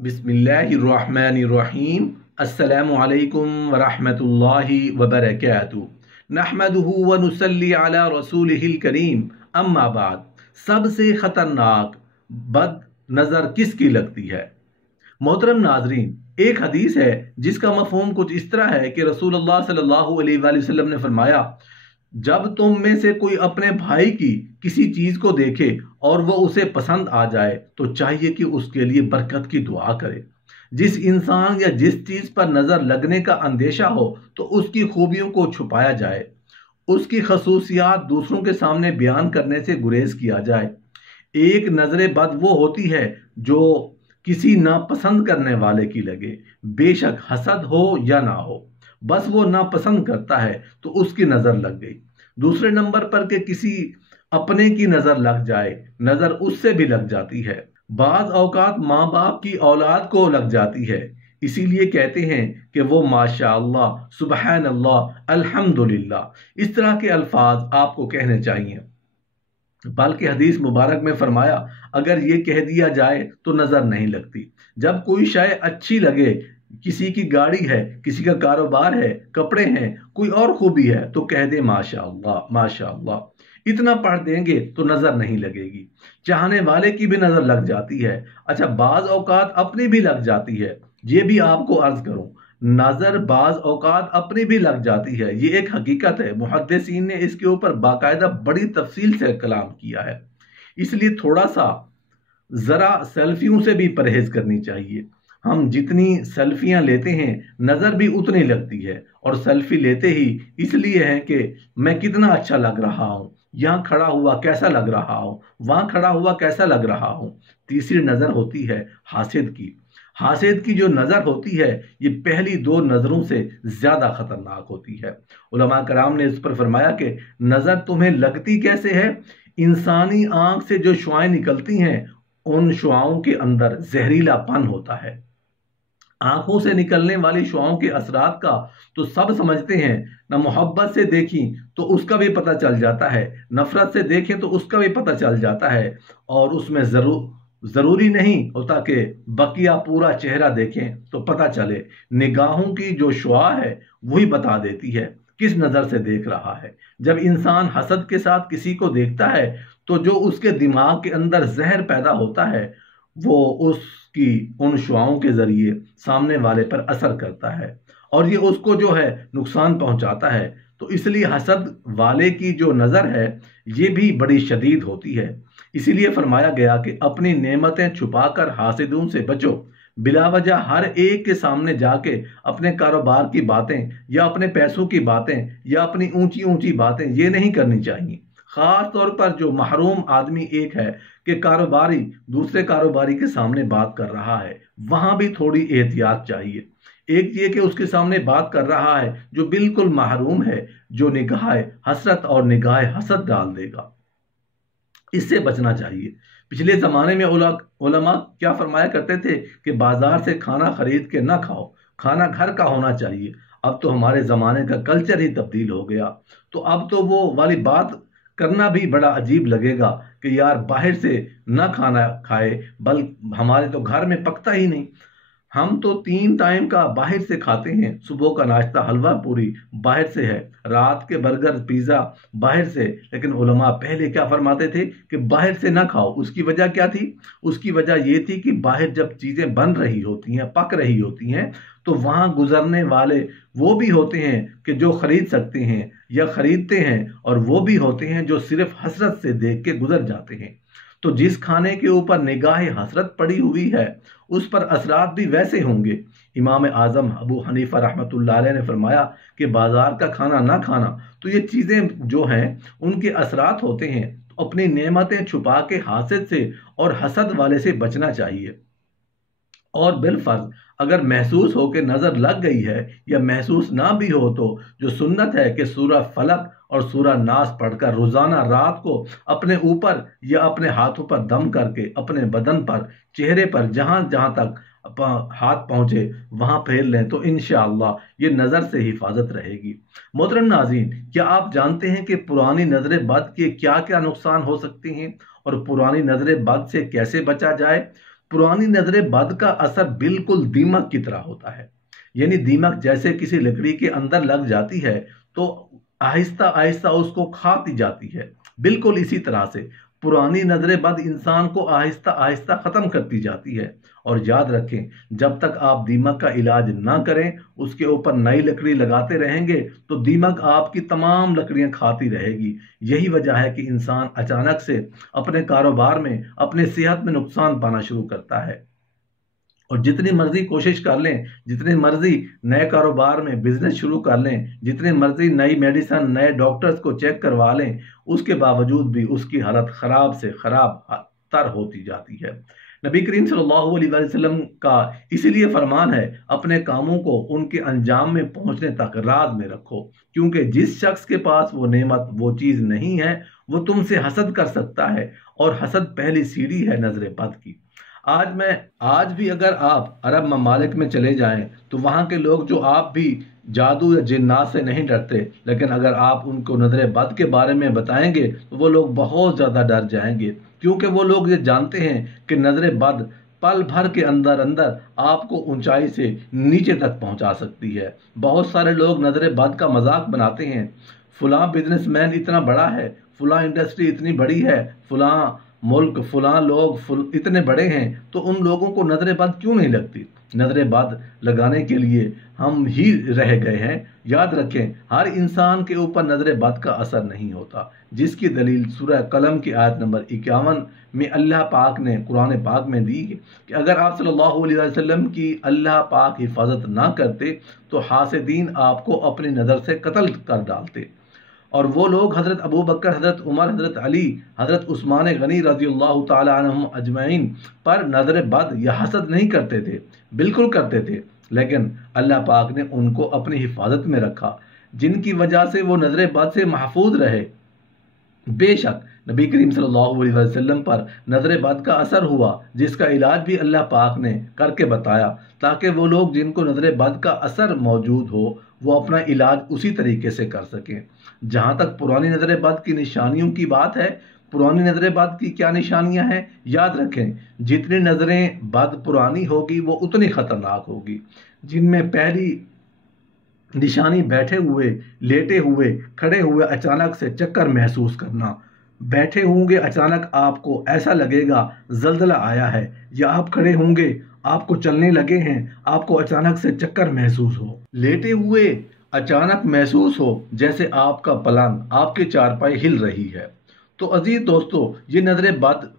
बिस्मिल्लाहिर्रहमानिर्रहीम। अस्सलामु अलैकुम वरहमतुल्लाहि वबरकातुहू। नहमदुहु व नुसल्ली अला रसूलिहिल करीम। अम्मा बाद। सबसे खतरनाक बद नज़र किसकी लगती है? मोहतरम नाजरीन, एक हदीस है जिसका मफहूम कुछ इस तरह है कि रसूलुल्लाह सल्लल्लाहु अलैहि वसल्लम ने फरमाया, जब तुम में से कोई अपने भाई की किसी चीज को देखे और वो उसे पसंद आ जाए तो चाहिए कि उसके लिए बरकत की दुआ करे। जिस इंसान या जिस चीज पर नजर लगने का अंदेशा हो तो उसकी खूबियों को छुपाया जाए, उसकी खसूसियात दूसरों के सामने बयान करने से गुरेज किया जाए। एक नजर बद वो होती है जो किसी नापसंद करने वाले की लगे, बेशक हसद हो या ना हो, बस वो नापसंद करता है तो उसकी नजर लग गई। दूसरे नंबर पर के किसी अपने की नजर लग जाए, नजर उससे भी लग जाती है। बाज औकात माँ बाप की औलाद को लग जाती है, इसीलिए कहते हैं कि वो माशा अल्लाह, सुबहान अल्लाह, अल्हम्दुलिल्लाह, इस तरह के अल्फाज आपको कहने चाहिए। बल्कि हदीस मुबारक में फरमाया, अगर ये कह दिया जाए तो नजर नहीं लगती। जब कोई शय अच्छी लगे, किसी की गाड़ी है, किसी का कारोबार है, कपड़े हैं, कोई और खूबी है, तो कह दे माशा अल्लाह, माशा अल्लाह। इतना पढ़ देंगे तो नजर नहीं लगेगी, चाहने वाले की भी नजर लग जाती है। अच्छा, बाज औकात अपनी भी लग जाती है। ये भी आपको अर्ज करूं, नजर बाज औकात अपनी भी लग जाती है, ये एक हकीकत है। मुहद्दिसीन ने इसके ऊपर बाकायदा बड़ी तफसील से कलाम किया है। इसलिए थोड़ा सा जरा सेल्फियों से भी परहेज करनी चाहिए। हम जितनी सेल्फियां लेते हैं नजर भी उतनी लगती है, और सेल्फी लेते ही इसलिए है कि मैं कितना अच्छा लग रहा हूं, यहाँ खड़ा हुआ कैसा लग रहा हूं, वहां खड़ा हुआ कैसा लग रहा हूं। तीसरी नजर होती है हासिद की। हासिद की जो नजर होती है ये पहली दो नजरों से ज्यादा खतरनाक होती है। उलमा कराम ने इस पर फरमाया कि नजर तुम्हें लगती कैसे है? इंसानी आंख से जो शुआएं निकलती हैं उन शुआओं के अंदर जहरीलापन होता है। आंखों से निकलने वाली शुआओं के असरात का तो सब समझते हैं। न मोहब्बत से देखी तो उसका भी पता चल जाता है, नफरत से देखें तो उसका भी पता चल जाता है, और उसमें जरूरी नहीं होता कि बकिया पूरा चेहरा देखें तो पता चले। निगाहों की जो शुआ है वही बता देती है किस नजर से देख रहा है। जब इंसान हसद के साथ किसी को देखता है तो जो उसके दिमाग के अंदर जहर पैदा होता है वो उसकी उन शुआओं के जरिए सामने वाले पर असर करता है, और ये उसको जो है नुकसान पहुंचाता है। तो इसलिए हसद वाले की जो नजर है ये भी बड़ी शदीद होती है। इसीलिए फरमाया गया कि अपनी नेमतें छुपाकर हासिदों से बचो। बिला वजह हर एक के सामने जाके अपने कारोबार की बातें या अपने पैसों की बातें या अपनी ऊंची ऊंची बातें ये नहीं करनी चाहिए। खास तौर पर जो महरूम आदमी एक है कि कारोबारी दूसरे कारोबारी के सामने बात कर रहा है, वहां भी थोड़ी एहतियात चाहिए। एक ये कि उसके सामने बात कर रहा है जो बिल्कुल महरूम है, जो निगाह हसरत और निगाह हसद डाल देगा, इससे बचना चाहिए। पिछले जमाने में उलमा क्या फरमाया करते थे कि बाजार से खाना खरीद के ना खाओ, खाना घर का होना चाहिए। अब तो हमारे जमाने का कल्चर ही तब्दील हो गया, तो अब तो वो वाली बात करना भी बड़ा अजीब लगेगा कि यार बाहर से ना खाना खाए, बल हमारे तो घर में पकता ही नहीं। हम तो 3 टाइम का बाहर से खाते हैं, सुबह का नाश्ता हलवा पूरी बाहर से है, रात के बर्गर पिज्जा बाहर से। लेकिन उलमा पहले क्या फरमाते थे कि बाहर से ना खाओ। उसकी वजह क्या थी? उसकी वजह ये थी कि बाहर जब चीजें बन रही होती हैं, पक रही होती हैं, तो वहां गुजरने वाले वो भी होते हैं कि जो खरीद सकते हैं या खरीदते हैं, और वो भी होते हैं जो सिर्फ हसरत से देख के गुजर जाते हैं। तो जिस खाने के ऊपर निगाह हसरत पड़ी हुई है उस पर असरात भी वैसे होंगे। इमाम आजम अबू हनीफा रहमतुल्लाह अलैह ने फरमाया कि बाजार का खाना ना खाना, तो ये चीजें जो हैं उनके असरात होते हैं। तो अपनी नेमतें छुपा के हासिद से और हसद वाले से बचना चाहिए। और बिलफर्ज अगर महसूस हो के नजर लग गई है या महसूस ना भी हो तो जो सुन्नत है कि सूरह फलक और सूरह नास पढ़कर रोजाना रात को अपने ऊपर या अपने हाथों पर दम करके अपने बदन पर, चेहरे पर, जहां जहां तक हाथ पहुंचे वहां फेर लें तो इंशाअल्लाह ये नजर से हिफाजत रहेगी। मोहतरम नाज़रीन, क्या आप जानते हैं कि पुरानी नजर बद के क्या क्या नुकसान हो सकते हैं और पुरानी नजर बद से कैसे बचा जाए? पुरानी नजर बद का असर बिल्कुल दीमक की तरह होता है। यानी दीमक जैसे किसी लकड़ी के अंदर लग जाती है तो आहिस्ता आहिस्ता उसको खाती जाती है, बिल्कुल इसी तरह से पुरानी नजर बद इंसान को आहिस्ता आहिस्ता खत्म करती जाती है। और याद रखें, जब तक आप दीमक का इलाज ना करें, उसके ऊपर नई लकड़ी लगाते रहेंगे तो दीमक आपकी तमाम लकड़ियां खाती रहेगी। यही वजह है कि इंसान अचानक से अपने कारोबार में, अपने सेहत में नुकसान पाना शुरू करता है। और जितनी मर्जी कोशिश कर लें, जितनी मर्जी नए कारोबार में बिजनेस शुरू कर लें, जितनी मर्जी नई मेडिसिन, नए डॉक्टर्स को चेक करवा लें, उसके बावजूद भी उसकी हालत खराब से खराब तर होती जाती है। नबी करीम सल्लल्लाहु अलैहि वसल्लम का इसीलिए फरमान है, अपने कामों को उनके अंजाम में पहुंचने तक राज में रखो, क्योंकि जिस शख्स के पास वो नेमत, वो चीज़ नहीं है, वो तुमसे हसद कर सकता है। और हसद पहली सीढ़ी है नजर बद की। आज भी अगर आप अरब ममालिक में चले जाएं तो वहाँ के लोग, जो आप भी जादू या जिन्नात से नहीं डरते, लेकिन अगर आप उनको नजर बद के बारे में बताएंगे तो वो लोग बहुत ज़्यादा डर जाएंगे, क्योंकि वो लोग ये जानते हैं कि नजर बद पल भर के अंदर अंदर आपको ऊंचाई से नीचे तक पहुंचा सकती है। बहुत सारे लोग नजर बद का मजाक बनाते हैं, फलां बिजनेसमैन इतना बड़ा है, फलां इंडस्ट्री इतनी बड़ी है, फलां मुल्क, फलां लोग इतने बड़े हैं, तो उन लोगों को नजर बद क्यों नहीं लगती? नजर बद लगाने के लिए हम ही रह गए हैं। याद रखें, हर इंसान के ऊपर नजर बद का असर नहीं होता, जिसकी दलील सूरह कलम की आयत नंबर 51 में अल्लाह पाक ने कुरान पाक में दी कि अगर आप सल्लल्लाहु अलैहि वसल्लम की अल्लाह पाक हिफाजत ना करते तो हासिदीन आपको अपनी नज़र से कत्ल कर डालते। और वो लोग हज़रत अबू बकर, हज़रत उमर, हज़रत अली, हज़रत उस्मान गनी रज़ियल्लाहु ताला अन्हुम अजमईन पर नज़र बद या हसद नहीं करते थे, बिल्कुल करते थे, लेकिन अल्लाह पाक ने उनको अपनी हिफाजत में रखा, जिनकी वजह से वो नज़र बद से महफूज रहे। बेशक नबी करीम सल्लल्लाहु अलैहि वसल्लम पर नजर बद का असर हुआ, जिसका इलाज भी अल्लाह पाक ने करके बताया, ताकि वो लोग जिनको नजर बद का असर मौजूद हो वो अपना इलाज उसी तरीके से कर सकें। जहाँ तक पुरानी नजर बद की निशानियों की बात है, पुरानी नजर बद की क्या निशानियां हैं? याद रखें, जितनी नजरें बद पुरानी होगी वो उतनी खतरनाक होगी। जिनमें पहली निशानी बैठे हुए, लेटे हुए, खड़े हुए अचानक से चक्कर महसूस करना। बैठे होंगे, अचानक आपको ऐसा लगेगा जल्जला आया है, या आप खड़े होंगे, आपको चलने लगे हैं, आपको अचानक से चक्कर महसूस हो। लेटे हुए अचानक महसूस हो जैसे आपका पलंग, आपकी चारपाई हिल रही है। तो अजीज दोस्तों, ये नजर बद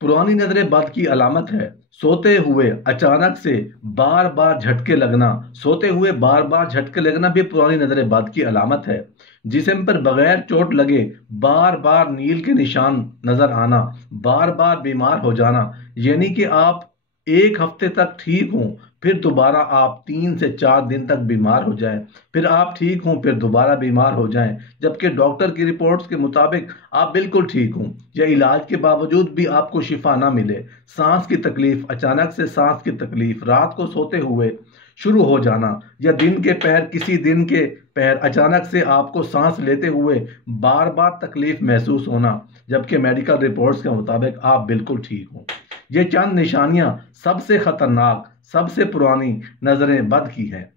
पुरानी नजर बद की अलामत है। सोते हुए अचानक से बार बार झटके लगना, सोते हुए बार बार झटके लगना भी पुरानी नजर बद की अलामत है। जिस्म पर बगैर चोट लगे बार बार नील के निशान नजर आना, बार बार बीमार हो जाना, यानी कि आप एक हफ्ते तक ठीक हों, फिर दोबारा आप 3 से 4 दिन तक बीमार हो जाएं, फिर आप ठीक हों, फिर दोबारा बीमार हो जाएं, जबकि डॉक्टर की रिपोर्ट्स के मुताबिक आप बिल्कुल ठीक हों, या इलाज के बावजूद भी आपको शिफा ना मिले। सांस की तकलीफ, अचानक से सांस की तकलीफ, रात को सोते हुए शुरू हो जाना, या दिन के पैर, किसी दिन के पैर अचानक से आपको सांस लेते हुए बार बार तकलीफ महसूस होना, जबकि मेडिकल रिपोर्ट्स के मुताबिक आप बिल्कुल ठीक हों। ये चंद निशानियां सबसे खतरनाक, सबसे पुरानी नजरें बद की हैं।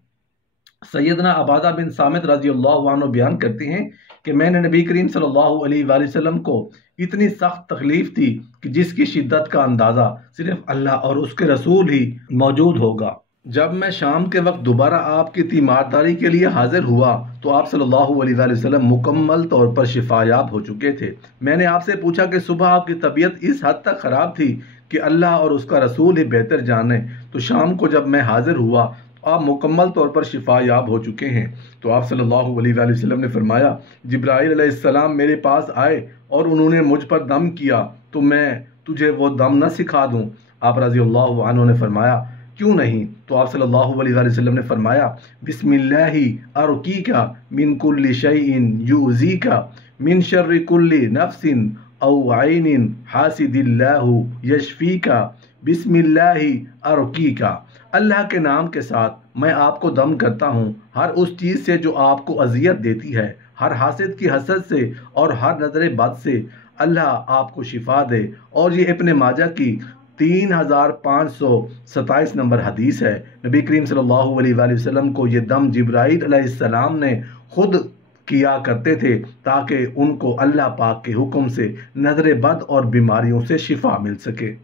सैयदना अबादा बिन सामित रज़ियल्लाहु अन्हु बयान करते हैं कि मैंने नबी करीम सल्लल्लाहु अलैहि वसल्लम को इतनी सख्त तकलीफ थी कि जिसकी शिद्दत का अंदाजा सिर्फ अल्लाह और उसके रसूल ही मौजूद होगा। जब मैं शाम के वक्त दोबारा आपकी तीमारदारी के लिए हाजिर हुआ तो आप सल्लल्लाहु अलैहि वसल्लम मुकम्मल तौर पर शिफायाब हो चुके थे। मैंने आपसे पूछा कि सुबह आपकी तबीयत इस हद तक ख़राब थी कि अल्लाह और उसका रसूल ही बेहतर जाने, तो शाम को जब मैं हाजिर हुआ तो आप मुकम्मल तौर पर शिफायाब हो चुके हैं। तो आप सल्लल्लाहु अलैहि वसल्लम ने फरमाया, जिब्राईल अलैहिस्सलाम मेरे पास आए और उन्होंने मुझ पर दम किया, तो मैं तुझे वो दम न सिखा दूँ? आप रज़ियल्लाहु अन्हु ने फरमाया, क्यों नहीं? तो आप सल्लल्लाहु अलैहि वसल्लम ने फरमाया, बिस्मिल्लाहि अर्कीका मिन कुल्ली शैइन युज़ीका मिन शर्रि कुल्ली नफ्सिन औ आइनिन हासिदिल्लाहु यशफीका बिस्मिल्लाहि अर्कीका। अल्लाह के नाम के साथ मैं आपको दम करता हूँ हर उस चीज़ से जो आपको अजियत देती है, हर हासिद की हसद से और हर नजर बद से। अल्लाह आपको शिफा दे। और ये इब्न माजा की 3527 نمبر حدیث ہے، نبی کریم صلی اللہ علیہ وآلہ وسلم کو یہ دم جبرائیل علیہ السلام نے خود کیا کرتے تھے تاکہ ان کو اللہ پاک کے حکم سے نظر بد اور بیماریوں سے شفا مل سکے۔